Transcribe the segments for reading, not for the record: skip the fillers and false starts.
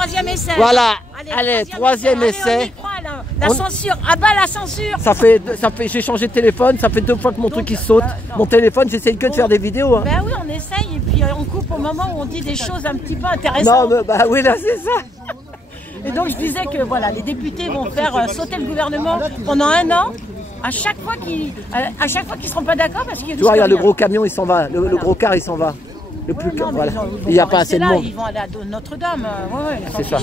troisième essai. Voilà, allez, troisième essai. Allez, on y croit, là. La censure, à bas la censure. Ça fait, j'ai changé de téléphone, ça fait 2 fois que mon truc il saute. Mon téléphone, j'essaye que de faire des vidéos. Hein. Ben oui, on essaye et puis on coupe au moment où on dit des choses un petit peu intéressantes. Non, mais, bah oui, là c'est ça. Et donc je disais que voilà, les députés vont faire sauter le gouvernement pendant 1 an. À chaque fois qu'ils ne seront pas d'accord parce qu'il y a tu vois, regarde, le gros camion il s'en va, le gros car il s'en va. Le plus non, voilà. Il n'y a pas assez de monde. Ils vont aller à Notre-Dame. C'est ça.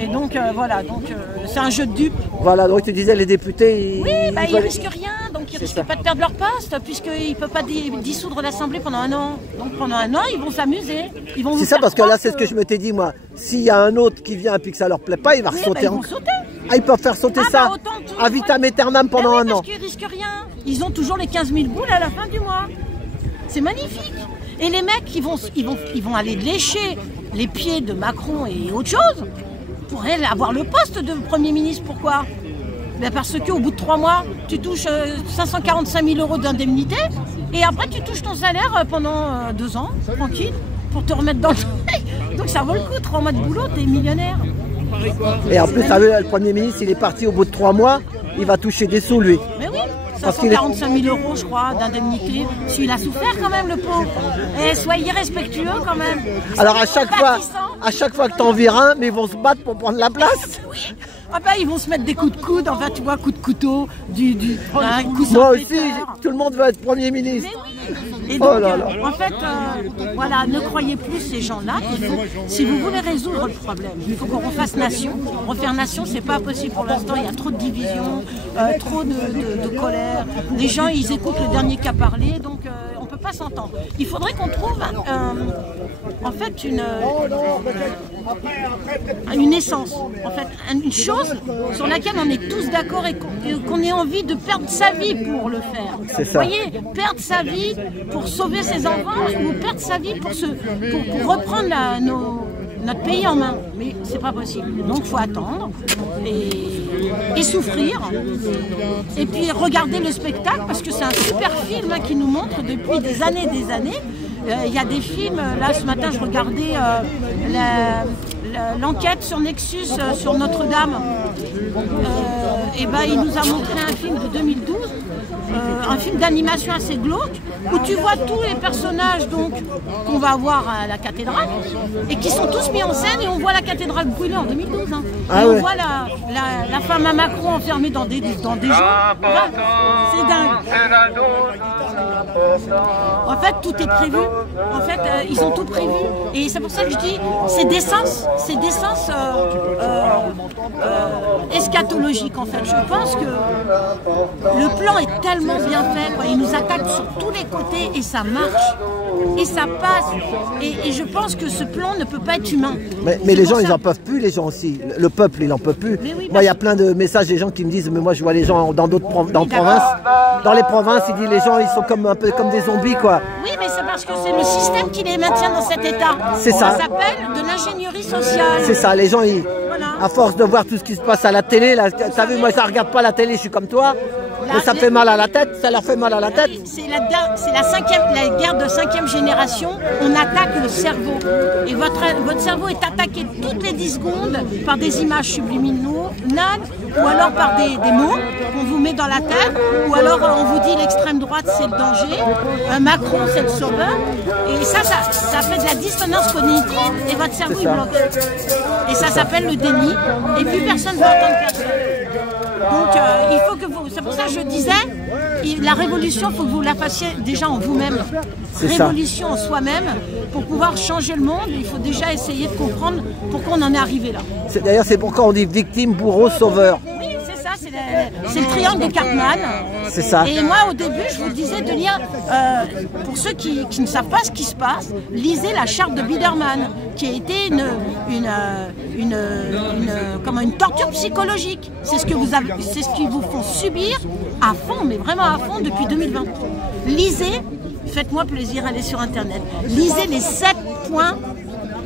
Et donc voilà, c'est un jeu de dupes. Voilà, donc tu disais les députés. Oui, ils risquent rien, donc ils risquent pas de perdre leur poste puisqu'ils ne peuvent pas dissoudre l'Assemblée pendant 1 an. Donc pendant 1 an, ils vont s'amuser. C'est ça parce que là, c'est ce que je m'étais dit moi. S'il y a un autre qui vient et puis que ça leur plaît pas, il va sauter. Ils vont sauter. Ah, ils peuvent faire sauter ça à vitam aeternam pendant 1 an. Parce qu'ils risquent rien. Ils ont toujours les 15 000 boules à la fin du mois. C'est magnifique. Et les mecs, ils vont aller lécher les pieds de Macron et autre chose pour avoir le poste de Premier ministre. Pourquoi? Ben parce qu'au bout de 3 mois, tu touches 545 000 € d'indemnité et après tu touches ton salaire pendant 2 ans, tranquille, pour te remettre dans le... Donc ça vaut le coup, 3 mois de boulot, t'es millionnaire. Et en plus, le Premier ministre, il est parti au bout de 3 mois, il va toucher des sous lui. Mais oui. 545 000 € je crois d'indemnité. S'il a souffert quand même le pauvre. Et soyez respectueux quand même. Alors à chaque fois que t'en vires un, mais ils vont se battre pour prendre la place. Oui. Ah bah, ils vont se mettre des coups de coude, enfin tu vois, coups de couteau, moi aussi, tout le monde veut être Premier ministre. Mais oui. Et donc, en fait, voilà, ne croyez plus ces gens-là. Si vous voulez résoudre le problème, il faut qu'on refasse nation. Refaire nation, c'est pas possible pour l'instant. Il y a trop de divisions, trop de colère. Les gens, ils écoutent le dernier qui a parlé, donc on peut pas s'entendre. Il faudrait qu'on trouve, en fait, une essence, en fait, une chose sur laquelle on est tous d'accord et qu'on ait envie de perdre sa vie pour le faire. C'est ça. Vous voyez, perdre sa vie pour sauver ses enfants ou perdre sa vie pour reprendre notre pays en main. Mais c'est pas possible. Donc il faut attendre et souffrir. Et puis regarder le spectacle parce que c'est un super film qui nous montre depuis des années et des années. Il y a des films, là ce matin je regardais l'enquête sur Nexus sur Notre-Dame. Et ben, il nous a montré un film de 2012, un film d'animation assez glauque, où tu vois tous les personnages qu'on va voir à la cathédrale, et qui sont tous mis en scène, et on voit la cathédrale brûler en 2012. Hein. Et on voit la femme à Macron enfermée dans des gens. C'est dingue. En fait, tout est prévu. En fait, ils ont tout prévu. Et c'est pour ça que je dis, c'est d'essence eschatologique en fait. Je pense que le plan est tellement bien fait, quoi. Ils nous attaquent sur tous les côtés et ça marche. Et ça passe. Et je pense que ce plan ne peut pas être humain. Mais les gens, ils en peuvent plus, les gens aussi. Le peuple, il en peut plus. Oui, moi, il y a plein de messages des gens qui me disent, mais moi, je vois les gens dans provinces. Dans les provinces, ils disent, les gens, ils sont un peu comme des zombies, quoi. Oui, mais c'est parce que c'est le système qui les maintient dans cet état. C'est ça. Ça s'appelle de l'ingénierie sociale. C'est ça, les gens, à force de voir tout ce qui se passe à la télé, là, t'as vu, moi, ça regarde pas la télé, je suis comme toi. Mais ça fait mal à la tête, ça leur fait mal à la tête. C'est la guerre de 5e génération. On attaque le cerveau. Et votre cerveau est attaqué toutes les 10 secondes par des images subliminales ou alors par des mots qu'on vous met dans la tête. Ou alors on vous dit l'extrême droite c'est le danger, Macron c'est le sauveur. Et ça fait de la dissonance cognitive et votre cerveau il bloque. Et ça s'appelle le déni. Et plus personne ne veut entendre personne. Donc il faut que vous... C'est pour ça que je disais, la révolution, il faut que vous la fassiez déjà en vous-même. Révolution en soi-même, pour pouvoir changer le monde, il faut déjà essayer de comprendre pourquoi on en est arrivé là. D'ailleurs, c'est pourquoi on dit victime, bourreau, sauveur. Oui, c'est ça, c'est le triangle de Cartman. C'est ça. Et moi, au début, je vous disais de lire, pour ceux qui ne savent pas ce qui se passe, lisez la charte de Biederman, qui a été une torture psychologique. C'est ce qu'ils vous font subir à fond, mais vraiment à fond depuis 2020. Lisez, faites-moi plaisir, allez sur Internet. Lisez les 7 points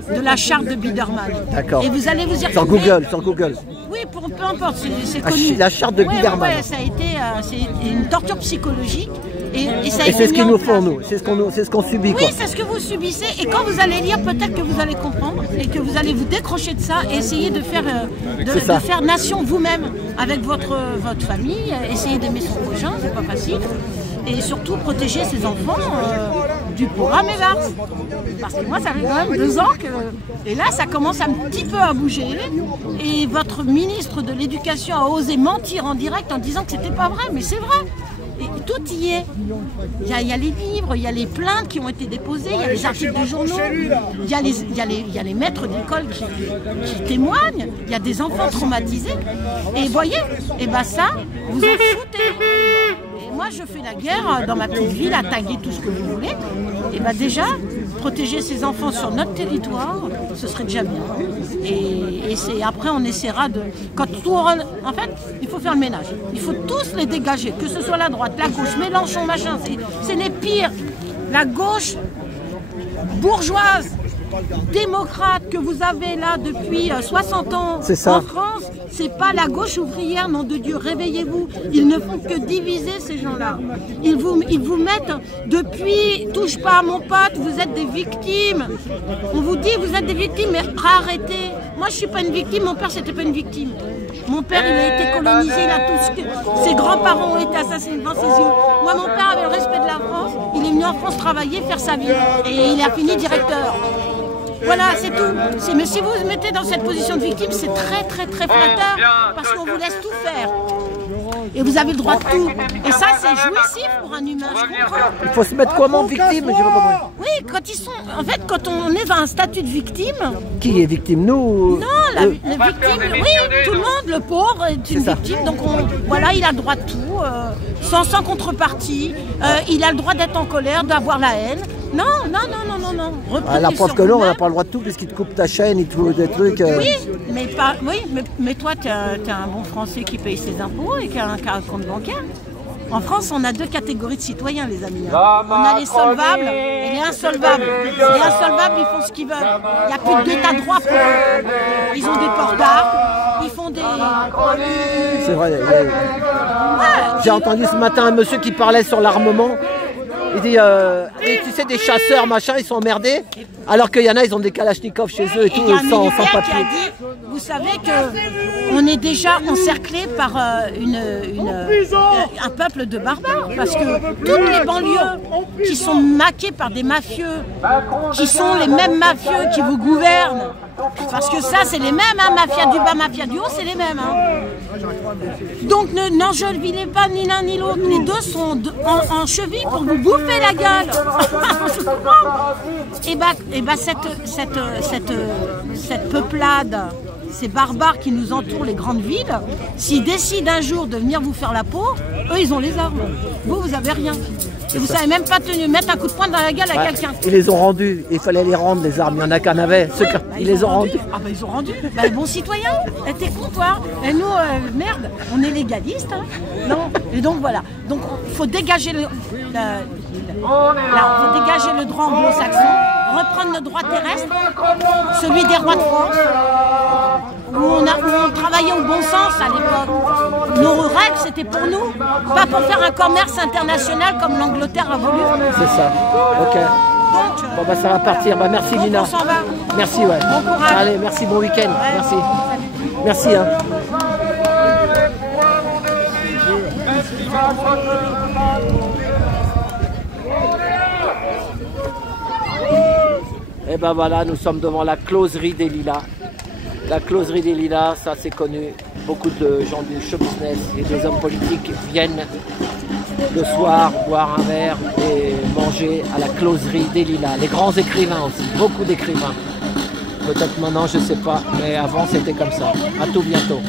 de la charte de Biederman. D'accord. Et vous allez vous y retrouver. Sur Google. Oui, peu importe, c'est connu. La charte de Biederman. Ça a été une torture psychologique Et ça a Et été c'est ce mis qu'ils en nous font, place. nous. C'est ce qu'on subit, Oui, quoi. c'est ce que vous subissez. Et quand vous allez lire, peut-être que vous allez comprendre et que vous allez vous décrocher de ça et essayer de faire, C'est ça. de faire nation vous-même avec votre famille. Essayer d'aimer son prochain, c'est pas facile. Et surtout protéger ses enfants du programme EVARS. Parce que moi, ça fait quand même 2 ans que... Et là, ça commence un petit peu à bouger. Et votre ministre de l'Éducation a osé mentir en direct en disant que c'était pas vrai. Mais c'est vrai. Et tout y est. Il y a les livres, il y a les plaintes qui ont été déposées, il y a les articles de journaux, il y a les maîtres d'école qui témoignent, il y a des enfants traumatisés. Et vous voyez, et ben ça, vous en foutez. Et moi, je fais la guerre dans ma petite ville, à taguer tout ce que vous voulez. Et bien déjà, protéger ces enfants sur notre territoire, ce serait déjà bien. Et après, on essaiera de... Quand tout aura... En fait, il faut faire le ménage. Il faut tous les dégager, que ce soit la droite, la gauche, Mélenchon, machin. C'est les pires. La gauche bourgeoise, démocrate que vous avez là depuis 60 ans en France, c'est pas la gauche ouvrière, nom de Dieu, réveillez-vous. Ils ne font que diviser ces gens-là. Ils vous mettent depuis touche pas à mon pote, vous êtes des victimes. On vous dit vous êtes des victimes, mais arrêtez. Moi je suis pas une victime, mon père c'était pas une victime. Mon père il a été colonisé, il a tout ce que... Ses grands-parents ont été assassinés devant ses yeux. Moi mon père avait le respect de la France, il est venu en France travailler, faire sa vie. Et il a fini directeur. Voilà, c'est tout. Mais si vous vous mettez dans cette position de victime, c'est très flatteur parce qu'on vous laisse tout faire. Et vous avez le droit de tout. Et ça, c'est jouissif pour un humain, je comprends. Il faut se mettre comment victime? Je pas compris. Oui, quand ils sont... En fait, quand on est dans un statut de victime... Qui est victime? Nous? Non, la victime, oui, tout le monde, le pauvre est une victime. Donc voilà, il a le droit de tout, sans contrepartie. Il a le droit d'être en colère, d'avoir la haine. Non. La preuve que non, on n'a pas le droit de tout puisqu'il te coupe ta chaîne, il te fout des trucs. Oui, mais toi, tu es un bon Français qui paye ses impôts et qui a un compte bancaire. En France, on a 2 catégories de citoyens, les amis. On a les solvables et les insolvables. Les insolvables, ils font ce qu'ils veulent. Il n'y a plus d'état de droit pour eux. Ils ont des ports d'armes, ils font des... C'est vrai. J'ai entendu ce matin un monsieur qui parlait sur l'armement. Il dit, et tu sais, des chasseurs, machin, ils sont emmerdés, alors qu'il y en a, ils ont des kalachnikovs chez eux et tout, sans papier. Qui a dit, vous savez qu'on est déjà encerclé par un peuple de barbares, parce que toutes les banlieues qui sont maquées par des mafieux, qui sont les mêmes mafieux qui vous gouvernent, parce que ça, c'est les mêmes, hein, mafia du bas, mafia du haut, c'est les mêmes. Hein. Donc n'enjolivez pas ni l'un ni l'autre. Les deux sont en cheville pour vous bouffer la gueule. Et bah cette peuplade, ces barbares qui nous entourent les grandes villes, s'ils décident un jour de venir vous faire la peau, eux ils ont les armes. Vous avez rien. Et vous savez même pas mettre un coup de poing dans la gueule à quelqu'un. Ils les ont rendus, il fallait les rendre les armes, il y en a qu'un avait. Ils les ont rendus. Ah bah ils ont rendu. Bah les bons citoyens, t'es content. Et nous, merde, on est légalistes. Hein. Non. Et donc voilà. Donc il faut dégager le droit anglo-saxon, reprendre le droit terrestre, celui des rois de France, où on travaillait au bon sens à l'époque. Nos règles, c'était pour nous, pas pour faire un commerce international comme l'Angleterre a voulu. C'est ça, ok. Donc, bon bah ça va partir, bah merci donc Lina. On s'en va. Merci, ouais. Bon courage. Allez, merci, bon week-end. Ouais. Merci. Merci. Hein. Et ben voilà, nous sommes devant la closerie des Lilas. La closerie des Lilas, ça c'est connu. Beaucoup de gens du show business et des hommes politiques viennent le soir boire un verre et manger à la closerie des Lilas. Les grands écrivains aussi, beaucoup d'écrivains. Peut-être maintenant, je sais pas, mais avant c'était comme ça. À tout bientôt.